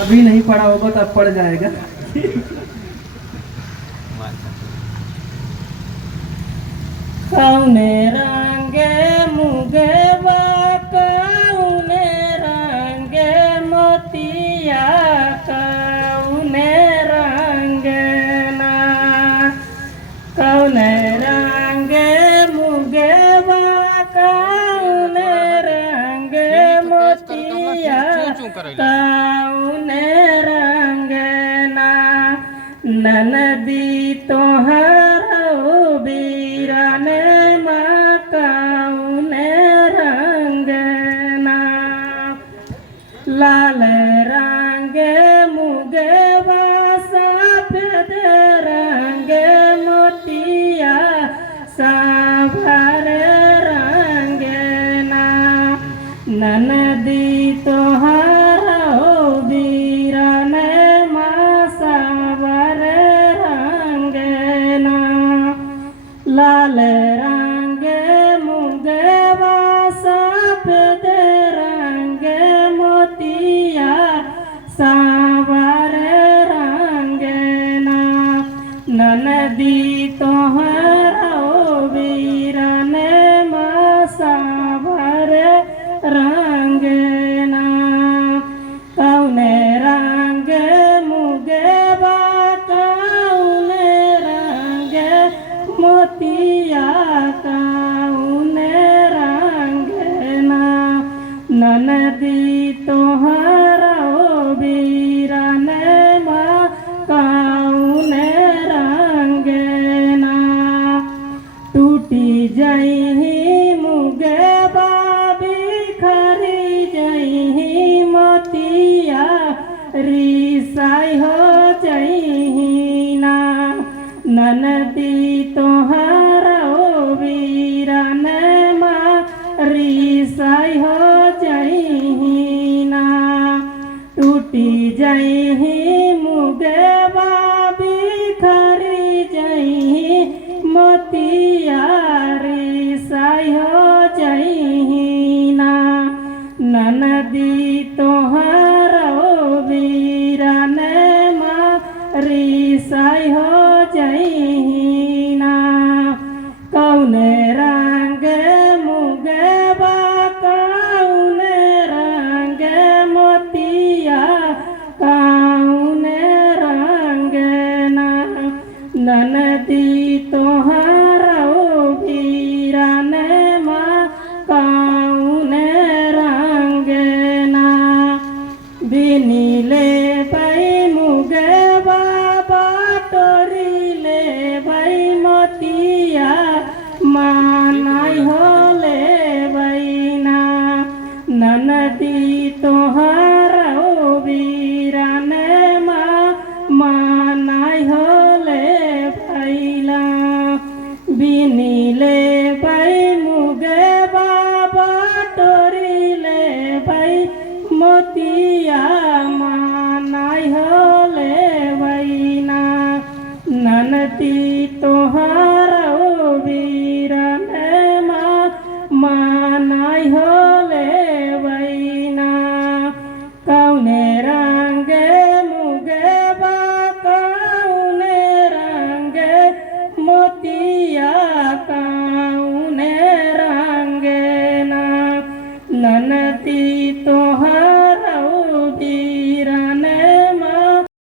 अभी नहीं पढ़ा होगा तो अब पढ़ जाएगा। कौने रंगे मुगे कौने रंगे मोतिया कौने रंगे ना कौने रंगे मुगे कौने रंगे मोतिया कौने रंगे ना ननदी तोहरो बीराने माँ कौने रंगना लाल रंगे मुगे सफेद रंगे मोतिया साभर रंगना ननदी तोहरो बीराने माँ साभर रंगना लाल रंगे मुगे सफेद रंगे मोतिया सावर रंगना ननदी तोहरो बीराने माँ सावर रंगना कौने रंगे मुगे कौने रंगे मोतिया कौने रंगना ननदी तोहरो बीराने माँ कौने रंगना टूटी जही मुगे बिखरी जही मोतिया रिसाई हो जही ना ननदी तोहरो बीराने माँ रिसाई हो जही ना टूटी जही मुगे बिखरी जही मोतिया रिसाई हो जही ना ननदी तोहरो बीराने माँ रिसाई हो जही ना कौने रंगे मुगे कौने रंगे मोतिया कौने रंगना ननदी तोहरो बीराने माँ कौने रंगना बिनीले भाई मुगे टोरीले भाई मोतिया मानाई होले बैना ननदी तोहरो बीराने मानाई होले भैला बिनीले भाई मुगे टोरीले भाई मोतिया मानाई होले बैना ननदी तोहरो बीराने मानाई होले बैना कौने रंगे मुगे कौने रंगे मोतिया कौने रंगना ननदी तोहरो